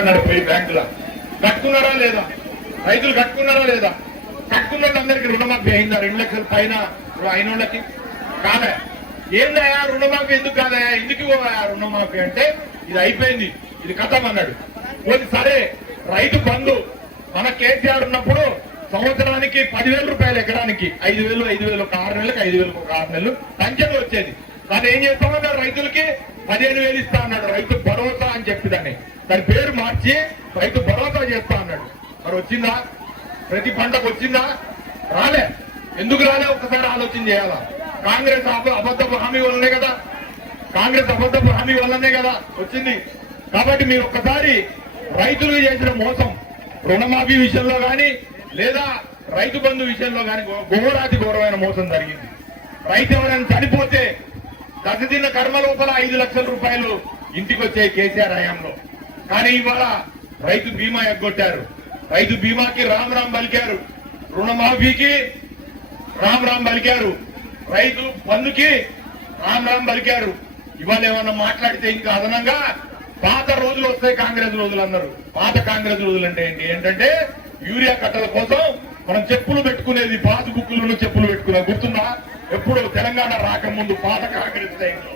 అన్నాడు పోయి బ్యాంకులో. కట్టుకున్నారా లేదా? రైతులు కట్టుకున్నారా లేదా? కట్టుకున్న అందరికి రుణమాఫీ అయిందా? 2 లక్షల పైన అయినోళ్ళకి కాదా? ఏందయా రుణమాఫీ ఎందుకు కాదయా? ఎందుకు రుణమాఫీ అంటే ఇది అయిపోయింది, ఇది కథం అన్నాడు. సరే రైతు బంధు మన కేసీఆర్ ఉన్నప్పుడు సంవత్సరానికి 10,000 రూపాయలు ఎకరానికి 5,000 ఒక 6 నెలలకు 5,000 ఒక 6 నెలలు పంచలు వచ్చేది. దాన్ని ఏం చేస్తామన్నాడు? రైతులకి 15,000 ఇస్తా అన్నాడు. రైతు భరోసా అని చెప్పి దాని పేరు మార్చి రైతు భరోసా చేస్తా అన్నాడు. మరి వచ్చిందా? ప్రతి పంటకు వచ్చిందా? రాలే. ఎందుకు రాలే? ఒక్కసారి ఆలోచన చేయాలా? కాంగ్రెస్ అబద్ధపు హామీ వల్లనే కదా, కాంగ్రెస్ అబద్ధపు హామీ వల్లనే కదా వచ్చింది. కాబట్టి మీరు ఒక్కసారి రైతులు చేసిన మోసం రుణమాఫీ విషయంలో కానీ లేదా రైతు బంధు విషయంలో కానీ ఘోరాతి ఘోరమైన మోసం జరిగింది. రైతు ఎవరైనా చనిపోతే దశదిన కర్మ లోపల 5 లక్షల రూపాయలు ఇంటికి వచ్చాయి కేసీఆర్ హయాంలో. కానీ ఇవాళ రైతు బీమా ఎగ్గొట్టారు. రైతు బీమాకి రామ్ రామ్ పలికారు, రుణమాఫీకి రామ్ రామ్ పలికారు, రైతు బంధుకి రామ్ రామ్ పలికారు. ఇవాళ ఏమన్నా మాట్లాడితే ఇంకా అదనంగా పాత రోజులు వస్తాయి, కాంగ్రెస్ రోజులు అన్నారు. పాత కాంగ్రెస్ రోజులు అంటే ఏంటంటే యూరియా కట్టల కోసం మనం చెప్పులు పెట్టుకునేది, పాత బుక్కులను చెప్పులు పెట్టుకునే గుర్తుందా? ఎప్పుడు తెలంగాణ రాకముందు పాత కాంగ్రెస్ టైంలో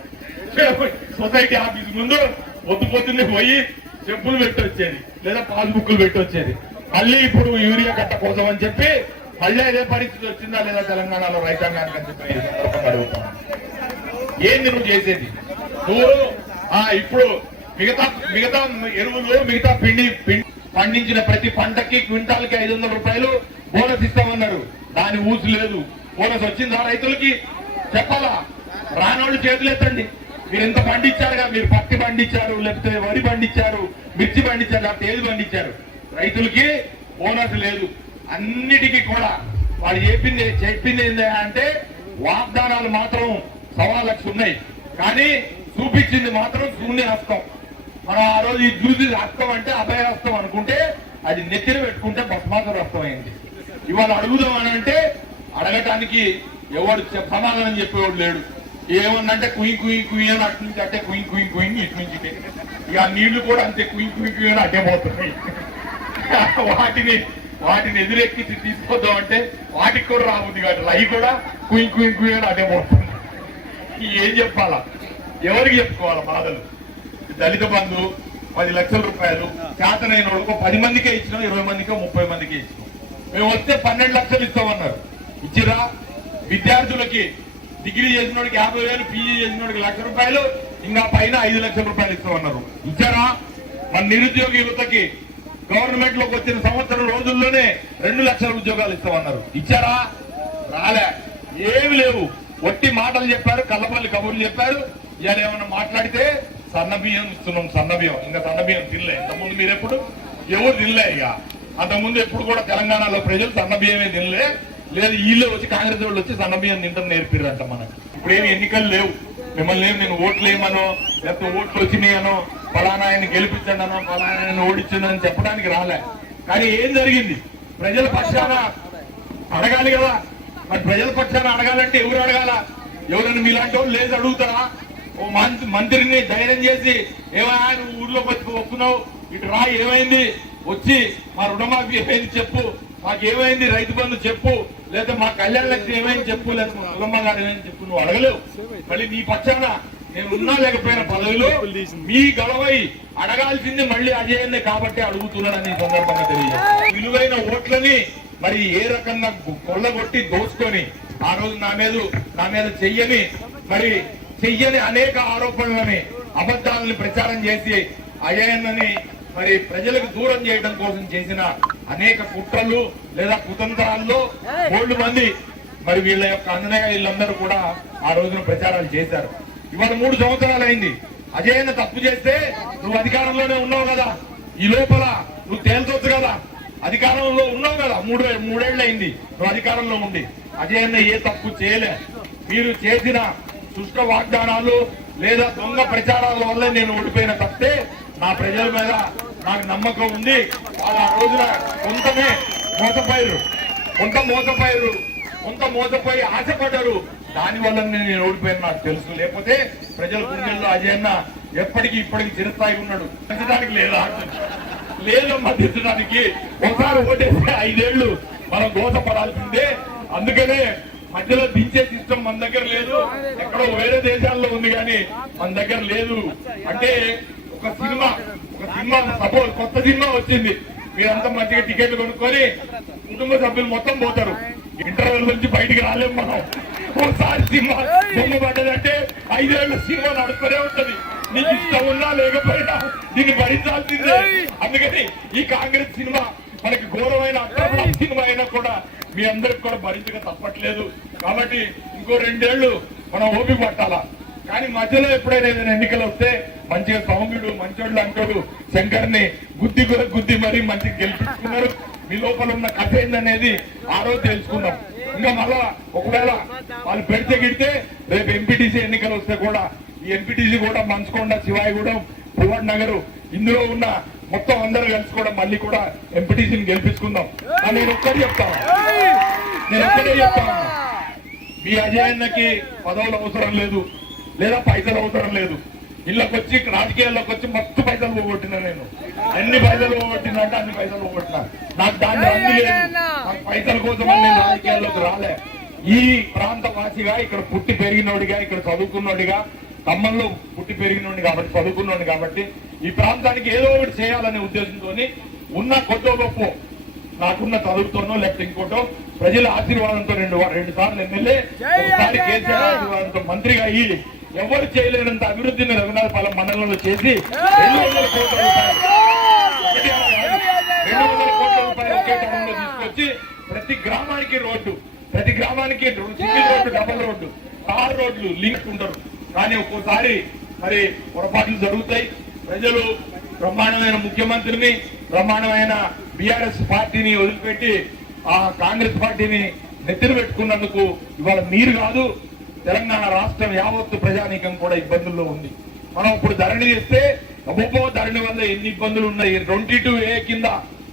సొసైటీ ఆఫీస్ ముందు పొద్దున్నే పోయి చెప్పులు పెట్టి వచ్చేది లేదా పాస్బుక్లు పెట్టి వచ్చేది. మళ్ళీ ఇప్పుడు యూరియా కట్ట కోసం అని చెప్పి మళ్ళీ అదే పరిస్థితి వచ్చిందా లేదా తెలంగాణలో రైతాంగానికి అని చెప్పి అడుగుతాను. ఏంది నువ్వు చేసేది? నువ్వు ఇప్పుడు మిగతా ఎరువులు మిగతా పిండి పండించిన ప్రతి పంటకి క్వింటాల్కి 500 రూపాయలు బోనస్ ఇస్తామన్నారు. దాని ఊసు లేదు. బోనస్ వచ్చిందా రైతులకి? చెప్పాలా? రానోళ్ళు చేతులు ఎత్తండి. మీరు ఎంత పండించారుగా? మీరు పత్తి పండించారు, లేకపోతే వరి పండించారు, మిర్చి పండించారు, లేకపోతే ఏది పండించారు? రైతులకి బోనస్ లేదు. అన్నిటికీ కూడా వాళ్ళు చెప్పింది ఏంటంటే అంటే వాగ్దానాలు మాత్రం 1,15,00,000 ఉన్నాయి, కానీ చూపించింది మాత్రం శూన్య హస్తం. మనం ఆ రోజు ఇది చూసి హస్తం అంటే అభయ హస్తం అనుకుంటే అది నెత్తిన పెట్టుకుంటే భస్మాసుర హస్తం అయింది. ఇవాళ అడుగుదామని అంటే అడగటానికి ఎవరు సమాధానం చెప్పేవాడు లేడు. ఏమన్నంటే కుయి కుయి కుయి అని అటు నుంచి అంటే కుయి కుయి కుయి ఇటు నుంచి ఇక నీళ్లు కూడా అంతే కుయి కుయి కుయి అని అడ్డే పోతున్నాయి. వాటిని ఎదురెక్కి తీసుకొద్దాం అంటే వాటికి కూడా రాబుద్ది కాదు. అవి కూడా కుయి కుయి కుయి అని అడ్డే పోతుంది. ఏం చెప్పాలా? ఎవరికి చెప్పుకోవాలా బాధలు? దళిత బంధు 10 లక్షల రూపాయలు చేతనైన వాళ్ళకు 10 మందికే ఇచ్చినాం, 20 మందికో 30 మందికే ఇచ్చినాం. మేము వస్తే 12 లక్షలు ఇస్తామన్నారు. ఇచ్చిరా? విద్యార్థులకి డిగ్రీ చేసిన వాడికి 50,000, పీజీ చేసిన వాడికి 1,00,000 రూపాయలు, ఇంకా పైన 5 లక్షల రూపాయలు ఇస్తామన్నారు. ఇచ్చారా? మన నిరుద్యోగ యువతకి గవర్నమెంట్ లోకి వచ్చిన సంవత్సరం రోజుల్లోనే 2 లక్షల ఉద్యోగాలు ఇస్తామన్నారు. ఇచ్చారా? రాలే. ఏమి లేవు. ఒట్టి మాటలు చెప్పారు, కళ్ళపల్లి కబుర్లు చెప్పారు. ఇవాళ ఏమన్నా మాట్లాడితే సన్న బియ్యం ఇస్తున్నాం, సన్న బియ్యం. ఇంకా సన్న బియ్యం తినలే. ఇంతకుముందు మీరు ఎప్పుడు ఎవరు తినలే. ఇక అంతకుముందు ఎప్పుడు కూడా తెలంగాణలో ప్రజలు సన్న బియ్యమే తినలే. లేదు వీళ్ళు వచ్చి కాంగ్రెస్ వాళ్ళు వచ్చి సన్న బియ్యం తింటాం నేర్పిర్రంట మనకు. ఇప్పుడేమి ఎన్నికలు లేవు. మిమ్మల్ని నేను ఓట్లు వేయమనో లేకపోతే ఓట్లు వచ్చినాయనో ఫలానా ఆయన గెలిపించండి అనో ఫలానా ఆయన ఓడించండి అని చెప్పడానికి రాలే. కానీ ఏం జరిగింది? ప్రజల పక్షాన అడగాలి కదా. మరి ప్రజల పక్షాన అడగాలంటే ఎవరు అడగాల? ఎవరైనా మీలాంటి వాళ్ళు లేదు అడుగుతారా? ఓ మంత్రిని ధైర్యం చేసి ఏమైనా నువ్వు ఊర్లోకి వచ్చి వస్తున్నావు, ఇటు రా, ఏమైంది, వచ్చి మా రుణమాఫీ ఏమైంది చెప్పు, మాకేమైంది రైతు బంధు చెప్పు, లేదా మా కళ్యాణ లక్ష్యం ఏమైంది చెప్పు, లేదా మా కులమ్మ గారు ఏమైంది చెప్పు. నువ్వు అడగలేవు. మళ్ళీ నీ పక్షాన నేను ఉన్నా లేకపోయినా పదవిలో మీ గొడవై అడగాల్సింది మళ్ళీ అజయన్నే కాబట్టి అడుగుతున్నాడని ఈ సందర్భంగా తెలియజేస్తాను. విలువైన ఓట్లని మరి ఏ రకంగా కొల్లగొట్టి దోచుకొని ఆ రోజు నా మీద చెయ్యని అనేక ఆరోపణలని అబద్ధాలని ప్రచారం చేసి అజయన్నని మరి ప్రజలకు దూరం చేయడం కోసం చేసిన అనేక కుట్రలు లేదా కుతంత్రాల్లో 3 మంది మరి వీళ్ళ యొక్క అన్నయ్య వీళ్ళందరూ కూడా ఆ రోజున ప్రచారాలు చేశారు. ఇవాళ 3 సంవత్సరాలు అయింది. అజయన్న తప్పు చేస్తే నువ్వు అధికారంలోనే ఉన్నావు కదా, ఈ లోపల నువ్వు తేల్చొచ్చు కదా. అధికారంలో ఉన్నావు కదా, 3 ఏళ్ళు అయింది నువ్వు అధికారంలో ఉండి. అజయన్న ఏ తప్పు చేయలే. మీరు చేసిన శుష్క వాగ్దానాలు లేదా దొంగ ప్రచారాల వల్లే నేను ఓడిపోయిన తప్పితే నా ప్రజల మీద నాకు నమ్మకం ఉంది. వాళ్ళు ఆ రోజున కొంత మోసపోయి ఆశపడ్డారు. దానివల్ల నేను ఓడిపోయాను నాకు తెలుసు. లేకపోతే ప్రజల గుండెల్లో అజయన్న ఎప్పటికీ ఇప్పటికీ చిరస్థాయి ఉన్నాడు. పెంచడానికి లేదా లేదమ్మా దిద్దడానికి. ఒకసారి ఓటేస్తే 5 ఏళ్ళు మనం దోషపడాల్సిందే. అందుకనే మధ్యలో దించే సిస్టమ్ మన దగ్గర లేదు. ఎక్కడో వేరే దేశాల్లో ఉంది కానీ మన దగ్గర లేదు. అంటే ఒక సినిమా సపోజ్ కొత్త సినిమా వచ్చింది, మీరంతా మంచిగా టికెట్లు కొనుక్కొని కుటుంబ సభ్యులు మొత్తం పోతారు. ఇంటర్వెల్ నుంచి బయటికి రాలేము మనం. ఒకసారి సినిమా బొమ్మ పడ్డదంటే 5 ఏళ్ళ సినిమా నడుస్తూనే ఉంటది. నీకు ఇష్టం ఉన్నా లేకపోయినా దీన్ని భరించాల్సిందే. అందుకని ఈ కాంగ్రెస్ సినిమా మనకి ఘోరమైన అక్రమ సినిమా అయినా కూడా మీ అందరికి కూడా భరించక తప్పట్లేదు. కాబట్టి ఇంకో 2 ఏళ్ళు మనం ఓపిక పట్టాలా. కానీ మధ్యలో ఎప్పుడైనా ఏదైనా ఎన్నికలు వస్తే మంచిగా సౌమ్యుడు మంచోళ్ళు అంటాడు శంకర్ని గుద్ది మరీ మంచిగా గెలిపించుకున్నారు. మీ లోపల ఉన్న కథ ఏందనేది ఆ రోజు తెలుసుకున్నాం. ఇంకా మళ్ళా ఒకవేళ వాళ్ళు పెడితే గిడితే రేపు ఎంపీటీసీ ఎన్నికలు వస్తే కూడా ఈ ఎంపీటీసీ కూడా మంచుకొండ, శివాయిగూడెం, పువ్వాడ్ నగర్ ఇందులో ఉన్న మొత్తం అందరూ కలిసి కూడా మళ్ళీ కూడా ఎంపీటీసీని గెలిపించుకుందాం. నేను ఒక్కటే చెప్తాను, మీ అజయన్నకి పదవులు అవసరం లేదు, లేదా పైసలు అవసరం లేదు. ఇళ్ళకి వచ్చి రాజకీయాల్లోకి వచ్చి మస్తు పైసలు పోగొట్టినా నేను. ఎన్ని పైసలు పోగొట్టినంటే అన్ని పైసలు పోగొట్టినా. నాకు దాన్ని అన్ని లేదు. నాకు పైసల కోసం నేను రాజకీయాల్లోకి రాలే. ఈ ప్రాంత వాసిగా, ఇక్కడ పుట్టి పెరిగినోడిగా, ఇక్కడ చదువుకున్నోడిగా, ఖమ్మంలో పుట్టి పెరిగినోడి కాబట్టి చదువుకున్నోడి కాబట్టి ఈ ప్రాంతానికి ఏదో ఒకటి చేయాలనే ఉద్దేశంతో ఉన్న కొద్దో గొప్ప నాకున్న చదువుతోనో లేకపోతే ఇంకోటో ప్రజల ఆశీర్వాదంతో 2 సార్లు ఎమ్మెల్యే, ఒకసారి కేసీఆర్ ఆశీర్వాదంతో మంత్రిగా అయ్యి ఎవరు చేయలేనంత అభివృద్ధిని రఘునాథపాలెం మండలంలో చేసి 200 కోట్ల రూపాయలు ఒకే టైంలో తీసుకొచ్చి ప్రతి గ్రామానికి road, single road, double road, 6 రోడ్లు లింక్ ఉంటారు. కానీ ఒక్కోసారి మరి పొరపాట్లు జరుగుతాయి. ప్రజలు బ్రహ్మాండమైన ముఖ్యమంత్రిని, బ్రహ్మాండమైన బీఆర్ఎస్ పార్టీని వదిలిపెట్టి ఆ కాంగ్రెస్ పార్టీని నెత్తిన పెట్టుకున్నందుకు ఇవాళ మీరు కాదు తెలంగాణ రాష్ట్రం యావత్తు ప్రజానీకం కూడా ఇబ్బందుల్లో ఉంది. మనం ఇప్పుడు ధరణి చేస్తే అబ్బో ధరణి వల్ల ఎన్ని ఇబ్బందులు ఉన్నాయి. 22A కింద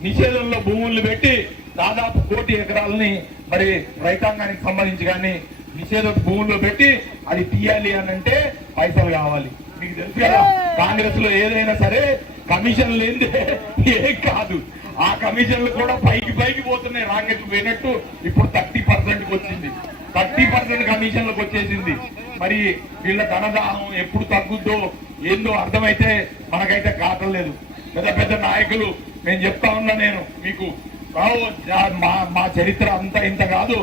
నిషేధంలో భూములు పెట్టి దాదాపు 1 కోటి ఎకరాలని మరి రైతాంగానికి సంబంధించి కానీ నిషేధ భూముల్లో పెట్టి అది తీయాలి అని అంటే పైసలు కావాలి. మీకు తెలుసు కదా, కాంగ్రెస్ లో ఏదైనా సరే కమిషన్ లేనిదే ఏం కాదు. ఆ కమిషన్లు కూడా పైకి పోతున్నాయి. రాకెట్లు పోయినట్టు ఇప్పుడు 30% వచ్చింది. 30% కమిషన్లకు వచ్చేసింది. మరి వీళ్ళ ధనదాహం ఎప్పుడు తగ్గుద్దో ఏందో అర్థమైతే మనకైతే కాటలేదు. పెద్ద నాయకులు నేను చెప్తా ఉన్నా, నేను మీకు మా చరిత్ర అంతా ఇంత కాదు.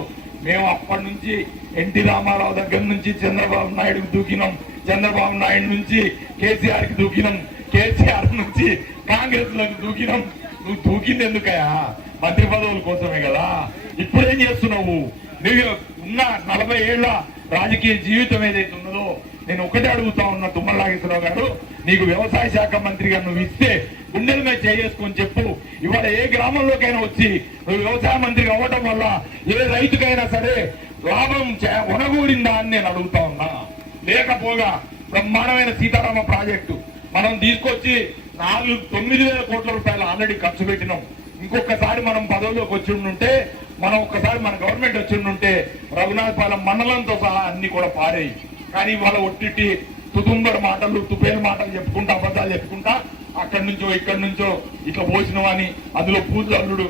మేము అప్పటి నుంచి ఎన్టీ రామారావు దగ్గర నుంచి చంద్రబాబు నాయుడుకి దూకినాం, చంద్రబాబు నాయుడు నుంచి కేసీఆర్ కి దూకినాం, కేసీఆర్ నుంచి కాంగ్రెస్ లోకి దూకినాం. నువ్వు దూకింది ఎందుకయా? మంత్రి పదవుల కోసమే కదా. ఇప్పుడేం చేస్తున్నావు? నువ్వు ఉన్న 40 ఏళ్ల రాజకీయ జీవితం ఏదైతే ఉన్నదో నేను ఒకటే అడుగుతా ఉన్నా, తుమ్మల నాగేశ్వరరావు గారు, నీకు వ్యవసాయ శాఖ మంత్రిగా నువ్వు ఇస్తే గుండెల మీద చేసుకొని చెప్పు. ఇవాళ ఏ గ్రామంలోకైనా వచ్చి నువ్వు వ్యవసాయ మంత్రిగా అవ్వటం వల్ల ఏ రైతుకైనా సరే లాభం ఒనగూడిందా అని నేను అడుగుతా ఉన్నా. లేకపోగా బ్రహ్మాండమైన సీతారామ ప్రాజెక్టు మనం తీసుకొచ్చి 9,000 కోట్ల రూపాయలు ఆల్రెడీ ఖర్చు పెట్టినాం. ఇంకొకసారి మనం పదవిలోకి వచ్చి ఉంటే, మనం ఒక్కసారి మన గవర్నమెంట్ వచ్చి ఉంటే రఘునాథపాలెం మండలంతో సహా అన్ని కూడా పారాయి. కానీ వాళ్ళ ఒట్టి తుతుంబర్ మాటలు, తుపేల మాటలు చెప్పుకుంటా, అబద్ధాలు చెప్పుకుంటా అక్కడి నుంచో ఇక్కడి నుంచో ఇట్లా పోసినవని అందులో పూజలు అల్లుడు